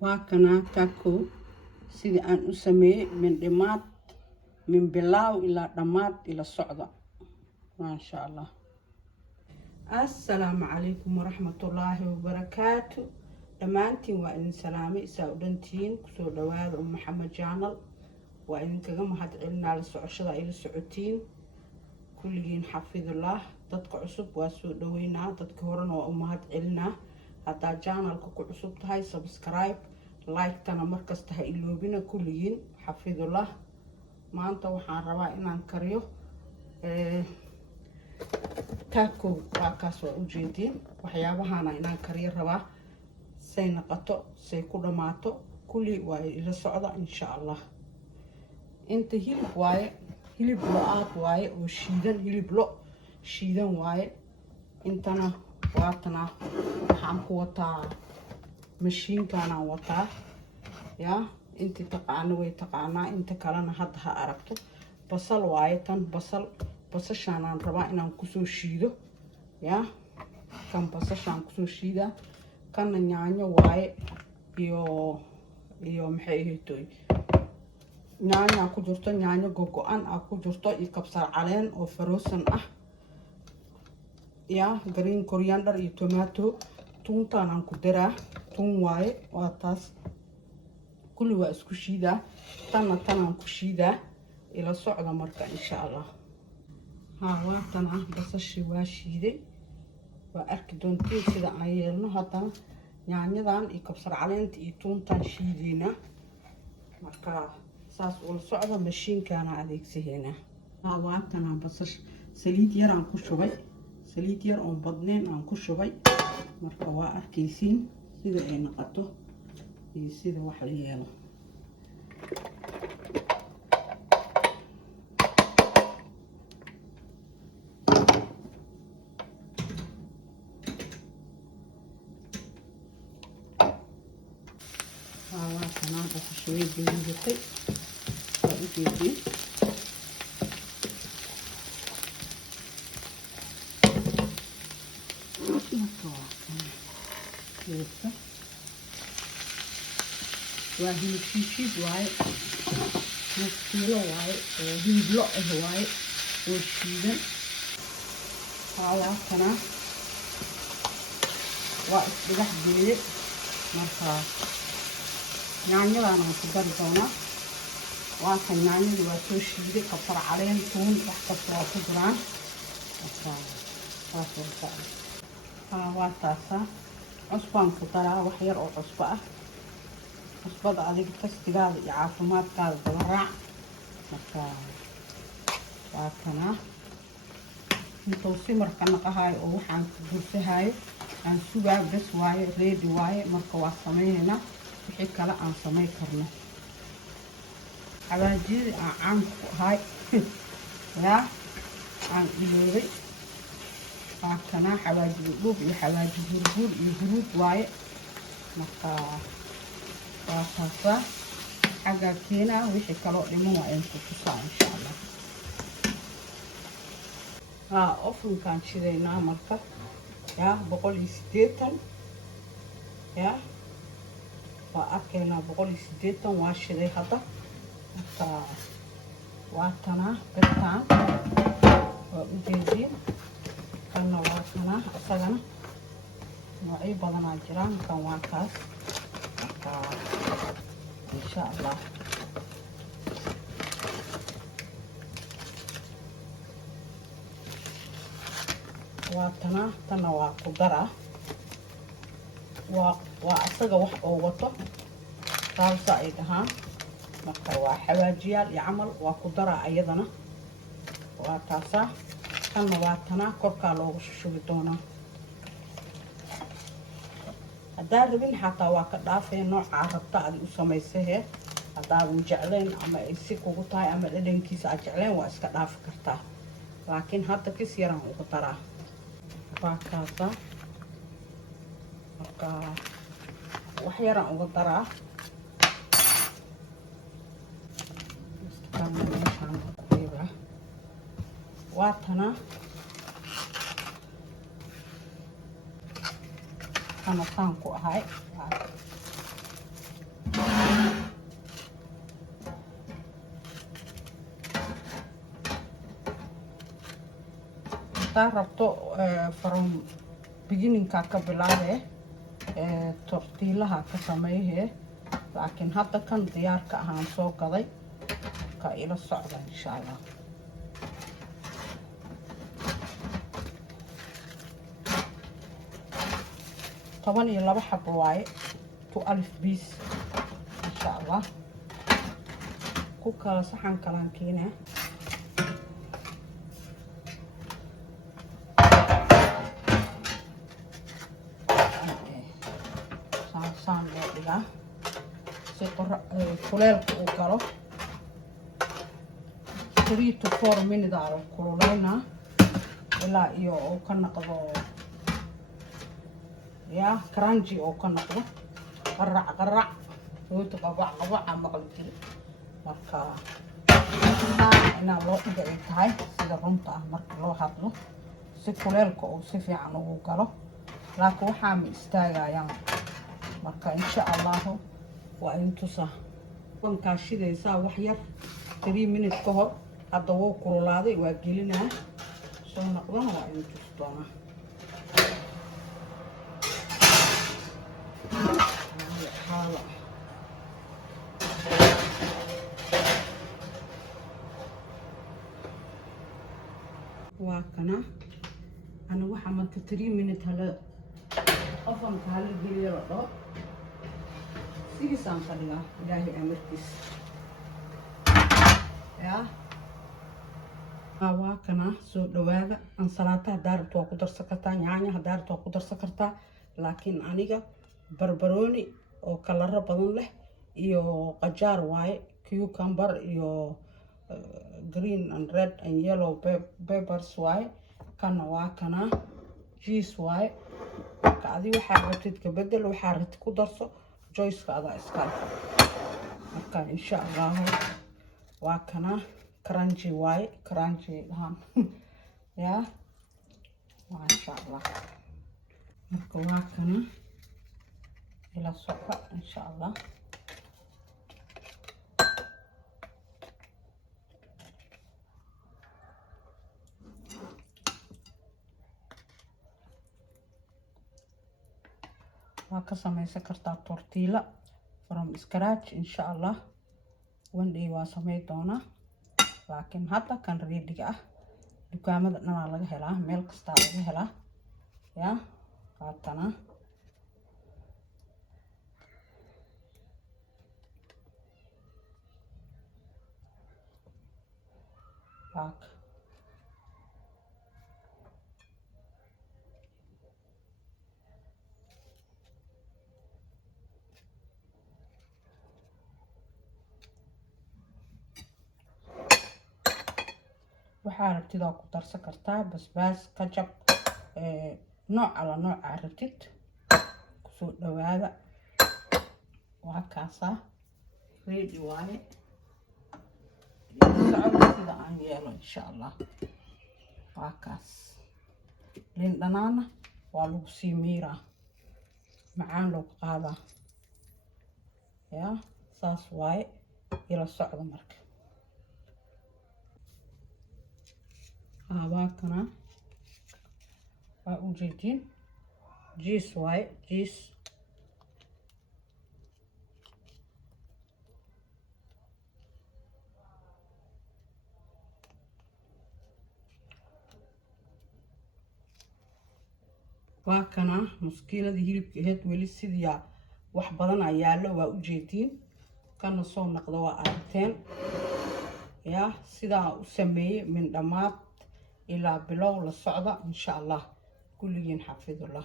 waa kana taco sidii aan u sameeyay min dhimaad min bilaaw ilaa dhamaad ila socda maasha Allah. Assalaamu calaykum waraxmatullaahi wabarakaatu. dhammaantiin waa idin salaamay saa u dhantiin kusoo dhawaada Maxamed Channel. waa idinkaga mahadcelinaa la socoshada ila socotiin kulligiin xafidullah. dadka cusub waa soo dhaweynaa, dadka horena waa u mahadcelinaa. haddaa channelka ku cusub tahay subscribe like tana markasta ha iloobina kulligiin xafidullah. maanta waxaan rabaa inaan kariyo taco. kaas waa u jeedin waxyaabahana inaan kariyo rabaa say noqoto say ku dhamaato kulli waa ila socda insha Allah. inta hilib waaye, hilib lo-aad waaye oo shiidan, hilib lo shiidan waaye. intana waatana waxaan ku wataa mashiinkaanaan wataa yaa intii taqaano way taqaanaa, inta kalena hadda ha aragto. basal waaye tan basashaanaan rabaa inaan kusoo shiido yaa kan basashaan kusoo shiidaa. kana yaanyo waaye iyo maxay ahaytoy yaanyo ku jirto, yaanyo gogo-an ku jirto iyo kabsar caleen oo frozen ah yaa green coriander iyo tomato. tuuntaanaan ku daraa, tuun waaye waa taas kulli waa isku shiidaa. tanaan ku shiidaa ila socda marka insha Allah. waatana basashii waa shiiday, waa arki doontiin sida aan yeelno. haddana yaanyadan iyo kabsar caleenta iyo tuuntaan shiideynaa marka saas ula socda. mashiinkaana adeegsaheynaa. waatana basash saliid yar aan ku shubay, saliid yar oon badnayn aan ku shubay marka waa arkaysiin sida ay noqoto iyo sida wax la yeelo. waatana basasha way gaduudatay waa u jeedin. waa hilib shiishiid waaye, nus kiilo waaye oo hilib lo waaye oo shiidan. waatana waa isdhex geliyay marka yaanyadaan aan ku dari doonaa. waa kan yaanyadu waa soo shiiday, kabsar caleen, tuun wax kasta waa ku jiraan marka saas waa taasaa. cusbaan ku daraa wax yar oo cusbo ah. cusbada adiga tastigaada iyo caafimaadkaada daba raac marka waa kana intuu simarka naqahayo oo waxaan ku gursahayo aan sugaa bes waaye, ready waaye marka waa sameynayna wixii kale aan samey karno. xawaajiyadii aan caan ku ahay yaa aan iloobay. waa kana xawaaji dhub iyo xawaaji burbuur iyo huruud waaye marka waa taasa xagga keenaa. wixii kaloo dhiman waa in ku tusaa insha Allah. ofunkaan shidaynaa marka yaa 180 yaa waa arkaynaa 180 waa shiday hadda marka waatana birtaan waa u jeedin. kana waa kana isagana noocyo badanaa jiraan. kan waa kaas marka insha Allah. waatana tana waa ku daraa. waa asaga wax oo wato salsa ay dhahaan marka waa xawaajiyaal iyo camal waa ku daraa ayadana. waa taasaa. kana waatana korkaa loogu shubi doonaa. haddaa rabin xataa waa ka dhaafee noocaa rabta adi u samaysahee. haddaadan jeclayn ama ay si kugu tahay ama dhadhankiisa aad jeclayn waa iska dhaafi kartaa, laakiin hadda kis yaraan ugu daraa. waa kaasa marka wax yaraan ugu daraa. waatana kana taan ku ahay rabto from beginning ka bilaabay tortilaha ka sameeyay laakiin hadda kan diyaarka ahaan soo gaday ka ila socda insha Allah طبعا يلا بحب واي تو ألف بيس إن شاء الله كوكا صحن كلام كينا سان لقى سكر كلال كوكالو 3 to 4 minutes على كلنا إلا يو كنا قضوا يا كرانجي أو كنقطة قرع وتقطع مقلتي مركا أنا لو إجيت هاي سيدا رمطة مركا لو هاتلو سكوليلكو أو سفي عنو وقالو لكن وحامي استاغا يعني مركا إن شاء الله وإنتو صح وانكاشي ديسا وحير 3 minutes كهر هذا هو كرولادي واجيلنا سو نقضنا وإنتو ستونا واكنا أنا واحد ما كتري من هلا أفهم هلا الجلية ولا سيدي سانتاليا إلهي أمريكس يا واكنا سو دواجة أن صلاة دارت وقدر سكرتا يعني هدارت وقدر سكرتا لكن أنيجا بربروني أو كلر بدون له يو قجار واي كيوكمبر يو green and red and yellow peppers واي كان واكنا جيس واي كادي وحارتid كبدل وحارت ku darso joyce kaada iska marka insha Allah waakana crunchy waay crunchy han ya ma sha Allah marka waakana ila soqa insha Allah ka samaysan kartaa tortilla from scratch insha Allah one day waa samay doona laakiin hadda kan ready ah dukaamada dhan laga helaa meel kasta laga helaa ya qaatana baak waxaa rabtid oo ku darsan kartaa basbaas kajab nooc ala nooc rabtid ku soo dhawaada waa kaasa ready waaye sida aan yeelo insha Allah waa kaas lin dhanaana waa lagu sii miiraa macaan loo qaadaa ya saas waaye ila socdo marka واكنا وجدين جيس واي جيس واكنا مشكلة هيلب هاد ولي سيديا wax badan ayaa la waa u jeedin kana soo naqdo waa aragteen ya sida u sameeyay min dhamaad إلى بلو للصعدة إن شاء الله كل ين حفظ الله.